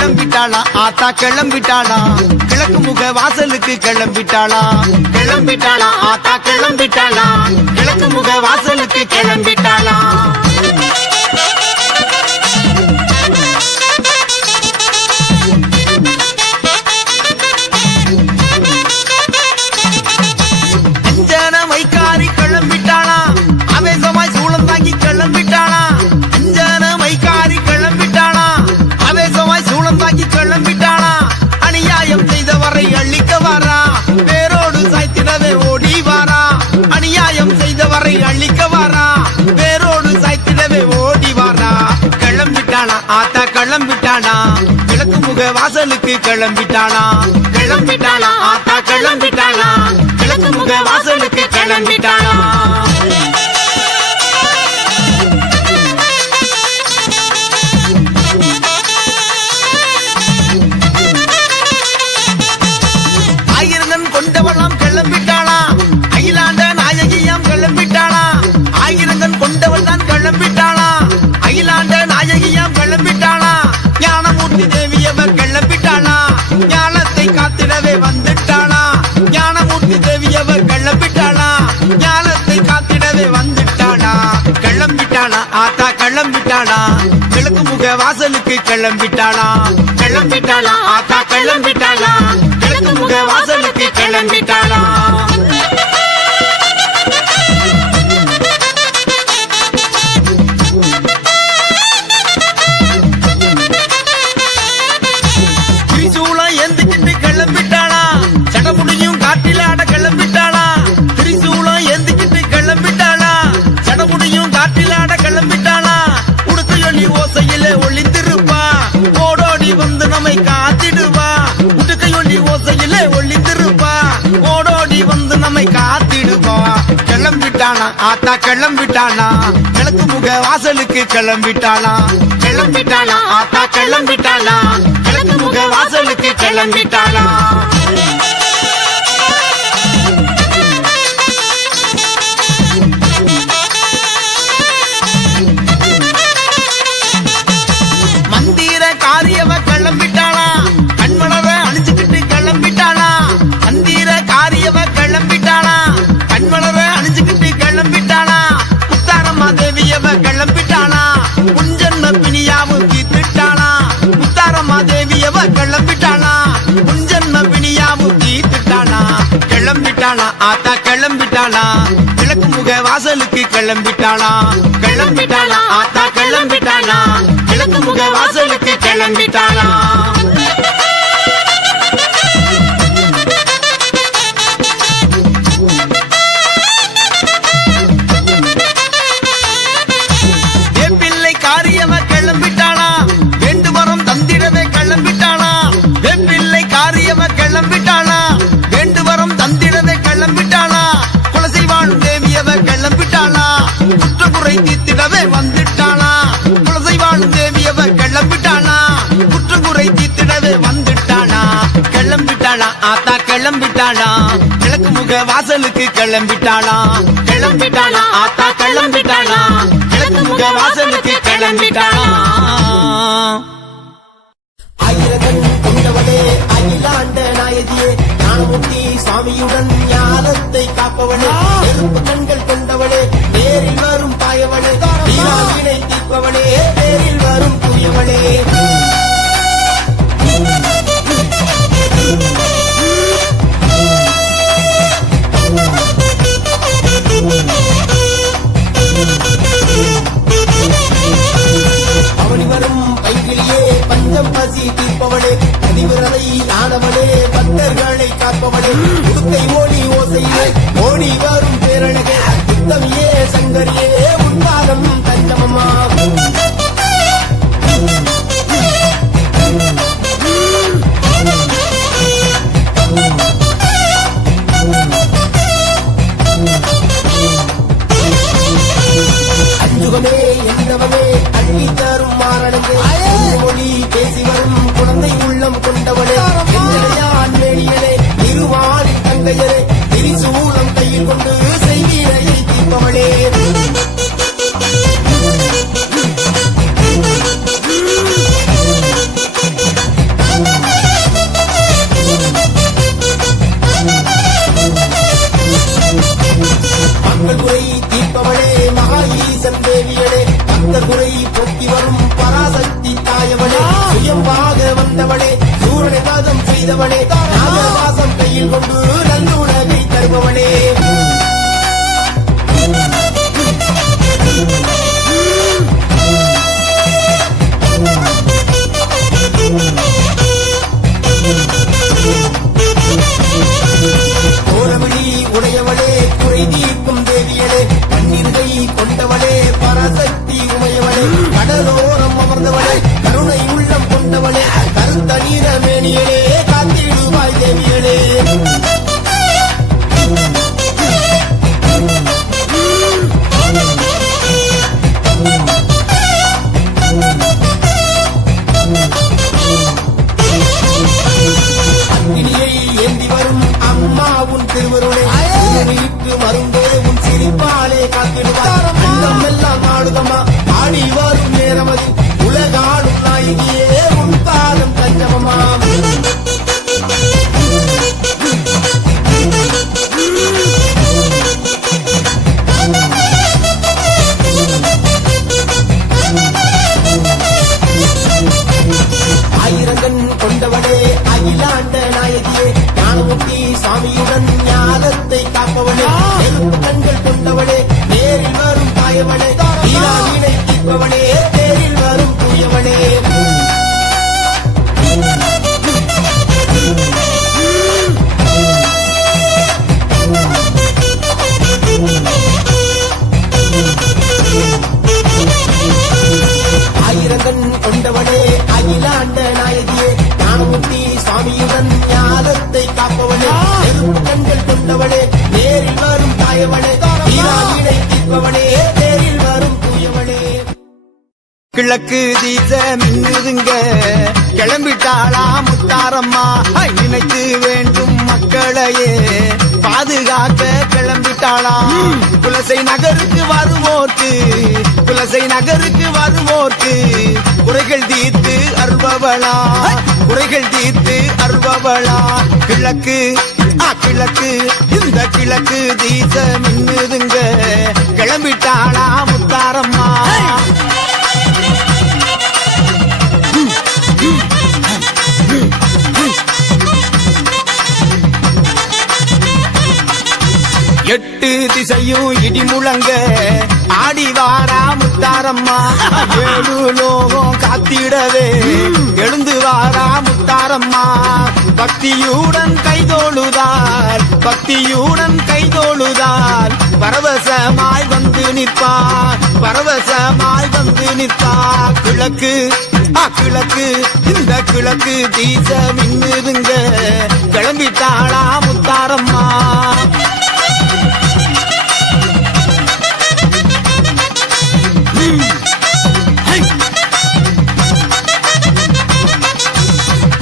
கிளம்பிட்டாளா ஆத்தா கிளம்பிட்டாளா கிழக்கு முக வாசலுக்கு கிளம்பிட்டாளா கிளம்பிட்டாளா ஆத்தா கிளம்பிட்டாளா கிழக்கு முக வாசலுக்கு கிளம்பிட்டாளா ஆத்தா கிளம்பிட்டாளா கிழக்கு முக வாசலுக்கு கிளம்பிட்டாளா கிளம்பிட்டாளா ஆத்தா கிளம்பிட்டாளா கிழக்கு முக வாசலுக்கு கிளம்பிட்டாளா ஆயிரங்கன் கொண்டவளாம் கிளம்பிட்டாளா அகிலாண்ட நாயகியாம் கிளம்பிட்டாளா ஆயிரங்கன் கொண்டவள் தான் கிளம்பிட்டாளா அகிலாண்ட நாயகியாம் கிளம்பிட்டாளா ஞானமூர்த்தி தேவியவ கிளம்பிட்டாளா ஞானத்தை காத்திடவே வந்துட்டாளா ஞானமூர்த்தி தேவியவ கிளம்பிட்டாளா ஞானத்தை காத்திடவே வந்துட்டாளா கிளம்பிட்டாளா ஆத்தா கிளம்பிட்டாளா கிழக்கு முக வாசலுக்கு கிளம்பிட்டாளா கிளம்பிட்டாளா ஆத்தா கிளம்பிட்டாளா கிழக்கு முக வாசலுக்கு கிளம்பிட்டாளா ஆத்தா கிளம்பிட்டாளா கிழக்கு முக வாசலுக்கு கிளம்பிட்டாளா கிளம்பிட்டாளா ஆத்தா கிளம்பிட்டாளா கிழக்கு முக வாசலுக்கு கிளம்பிட்டாளா மந்திர காரியவ கிளம்பிட்டாளா கண்மலர அணிஞ்சுக்கிட்டு கிளம்பிட்டாளா மந்திர காரியவ கிளம்பிட்டாளா கண்மலர அணிஞ்சுக்கிட்டு கிளம்பிட்டாளா முத்தாரம்மா தேவியவ கிளம்பிட்டாளா குஞ்சன்ன பிணியாவும் தீர்த்துட்டாளா முத்தாரம்மா தேவியவ கிளம்பிட்டாளா குஞ்சன்ன பிணியாவும் தீர்த்துட்டாளா கிளம்பிட்டாளா ஆத்தா கிளம்பிட்டாளா கிழக்கு முக வாசலுக்கு கிளம்பிட்டாளா கிளம்பிட்டாளா ஆத்தா கிளம்பிட்டாளா கிழக்கு முக வாசலுக்கு கிளம்பிட்டாளா கிளம்பிட்டாளா வேண்டு வரம் தந்திடவே கிளம்பிட்டாளா குலசை வாழும் தேவியவ கிளம்பிட்டாளா குற்றக்குறை தீர்த்திடவே வந்துட்டாளா குலசை வாழும் தேவியவ கிளம்பிட்டாளா குற்றக்குறை தீர்த்திடவே வந்துட்டாளா கிளம்பிட்டாளா ஆத்தா கிளம்பிட்டாளா கிழக்கு முக வாசலுக்கு கிளம்பிட்டாளா கிளம்பிட்டாளா ஆத்தா கிளம்பிட்டாளா கிழக்கு முக வாசலுக்கு கிளம்பிட்டாளா ஆயிரகன் கொண்டவளே அகிலாண்ட நாயகியே ஞானமூர்த்தி சுவாமியுடன் ஞானத்தை காப்பவளே நெருப்பு கண்கள் கொண்டவளே நேரில் வரும் தாயவளே வீணை தீர்ப்பவளே நேரில் வரும் புரியவளே அவனி வரும் பைகிலியே பஞ்சம் பசி தீர்ப்பவளே அதிவிரலை ஆனவளே பக்தர்களை காப்பவளே உடுக்கை ஓடி ஓசையிலே ஓடி வரும் பேரழகே உத்தமியே சங்கரியே உன்னாலும் தஞ்சமம்மா அஞ்சுகமே என்றவமே அள்ளி தரும் மாறனே மொழி பேசி வரும் குழந்தை உள்ளம் கொண்டவளே மேடியனே இருவாளி தங்கையரே திரிசூலம் கையில் கொண்டு செய்வீரையை தீர்ப்பவளே சுயம்பாக வந்தவளே சூரனை வாதம் செய்தவளே நாகவாசம் கையில் கொண்டு நல்லுலகை தருபவளே கோலமிழி உடையவளே குறை தீர்க்கும் தேவியளே பன்னிருகை கொண்டவளே பரசக்தி உமையவளே கடலோரம் அமர்ந்தவளே கருணை உள்ளம் கொண்டவளே கருத்த நீர மேனியளே காத்திடுவாய் தேவியளே அக்கினியை ஏந்தி வரும் அம்மா உன் திருவருளை நீக்கு மருந்தே உன் சிரிப்பாலே காத்திடுவார் அண்டம் எல்லாம் ஆடுதம்மா ஆடி வரும் நேரமதி உலகாடும் நாயகியே உன் பாதம் தஞ்சமமா ஆயிரங்கன் கொண்டவளே அகிலாண்ட நாயகியே ஞானமுட்டி சாமியுடன் ஞானத்தை காப்பவளே நெருப்பு கண்கள் கொண்டவளே நேரில் வரும் தாயவளே வீணை தீர்ப்பவளே தேரில் வரும் தூயவளே ஆயிரங்கன் கொண்டவளே அகிலாண்ட நாயகியே ஞானமுட்டி சாமியுடன் ஞானத்தை காப்பவளே நெருப்பு கண்கள் கொண்டவளே நேரில் வரும் தாயவளே வீணை தீர்ப்பவளே தேரில் வரும் தூயவளே கிழக்கு தீச மின்னுதுங்க கிளம்பிட்டாளா முத்தாரம்மா நினைத்து வேண்டும் மக்களையே பாதுகாக்க கிளம்பிட்டாளா குலசை நகருக்கு வருவோர்க்கு குறைகள் தீர்த்து அருள்பவளா கிழக்கு இந்த கிழக்கு தீச மின்னுதுங்க கிளம்பிட்டாளா முத்தாரம்மா எட்டு திசையும் இடி முழங்க ஆடி வாரா முத்தாரம்மா ஏழு லோகம் காத்திடவே எழுந்து வாரா முத்தாரம்மா பக்தியுடன் கைதோழுதார் பரவசமாய் வந்து நிற்பார் கிழக்கு இந்த கிழக்கு தீச மின்னுதுங்க கிளம்பிட்டாளா முத்தாரம்மா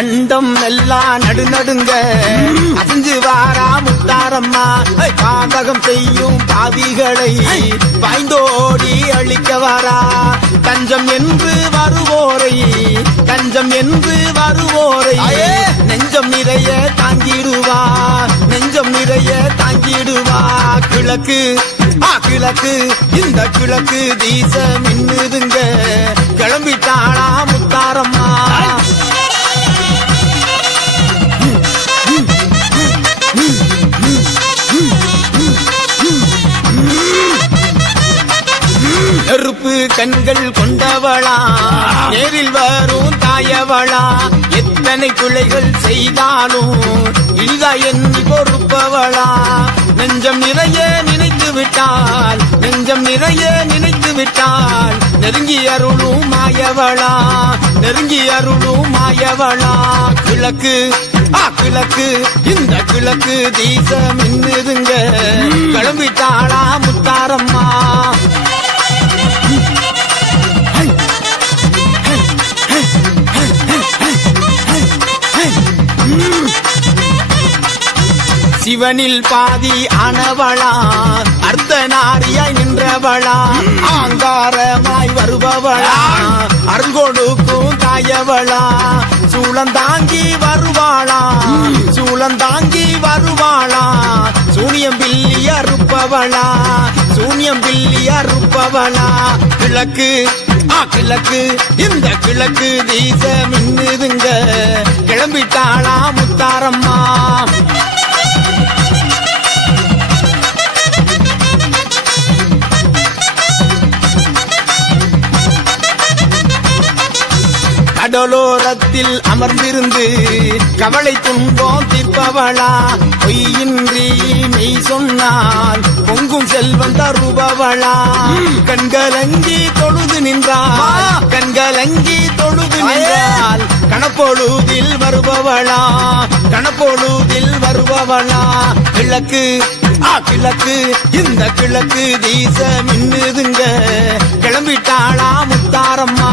அண்டம் எல்லாம் நடுங்க அசைஞ்சு வாரா முத்தாரம்மா பாதகம் செய்யும் பாவிகளை பாய்ந்தோடி அழிக்க வாரா தஞ்சம் என்று வருவோரை நெஞ்சம் நிறைய தாங்கிடுவா கிழக்கு இந்த கிழக்கு தீச மின்னுதுங்க கிளம்பிட்டாளா முத்தாரம்மா நெருப்பு கண்கள் கொண்டவளா நேரில் வரும் தாயவளா எத்தனை பிள்ளைகள் செய்தாலும் இனிதா எண்ணி பொறுப்பவளா நெஞ்சம் நிறைய நினைத்து விட்டால் நெருங்கி அருளும் மாயவளா கிழக்கு இந்த கிழக்கு தீச மின்னுதுங்க கிளம்பிட்டாளா முத்தாரம்மா சிவனில் பாதி ஆனவளா அர்த்தநாரியாய் நின்றவளா ஆங்காரமாய் வருபவளா அருள் கொடுக்கும் தாயவளா சூளந்தாங்கி வருவாளா சூனியம் பில்லி அறுப்பவளா சூன்யம் பில்லி அறுப்பவளா கிழக்கு கிழக்கு இந்த கிழக்கு தீச மின்னுதுங்க கிளம்பிட்டாளா முத்தாரம்மா கடலோரத்தில் அமர்ந்திருந்து கவலை துன்பம் தீர்ப்பவளா பொய்யின்றி மெய் சொன்னால் பொங்கும் செல்வம் தருபவளா கண்கலங்கி தொழுது நின்றாள் கண்கலங்கி தொழுது நின்றாள் கணப்பொழுதில் வருபவளா கணப்பொழுதில் வருபவளா கிழக்கு கிழக்கு இந்த கிழக்கு தீச மின்னுதுங்க கிளம்பிட்டாளா முத்தாரம்மா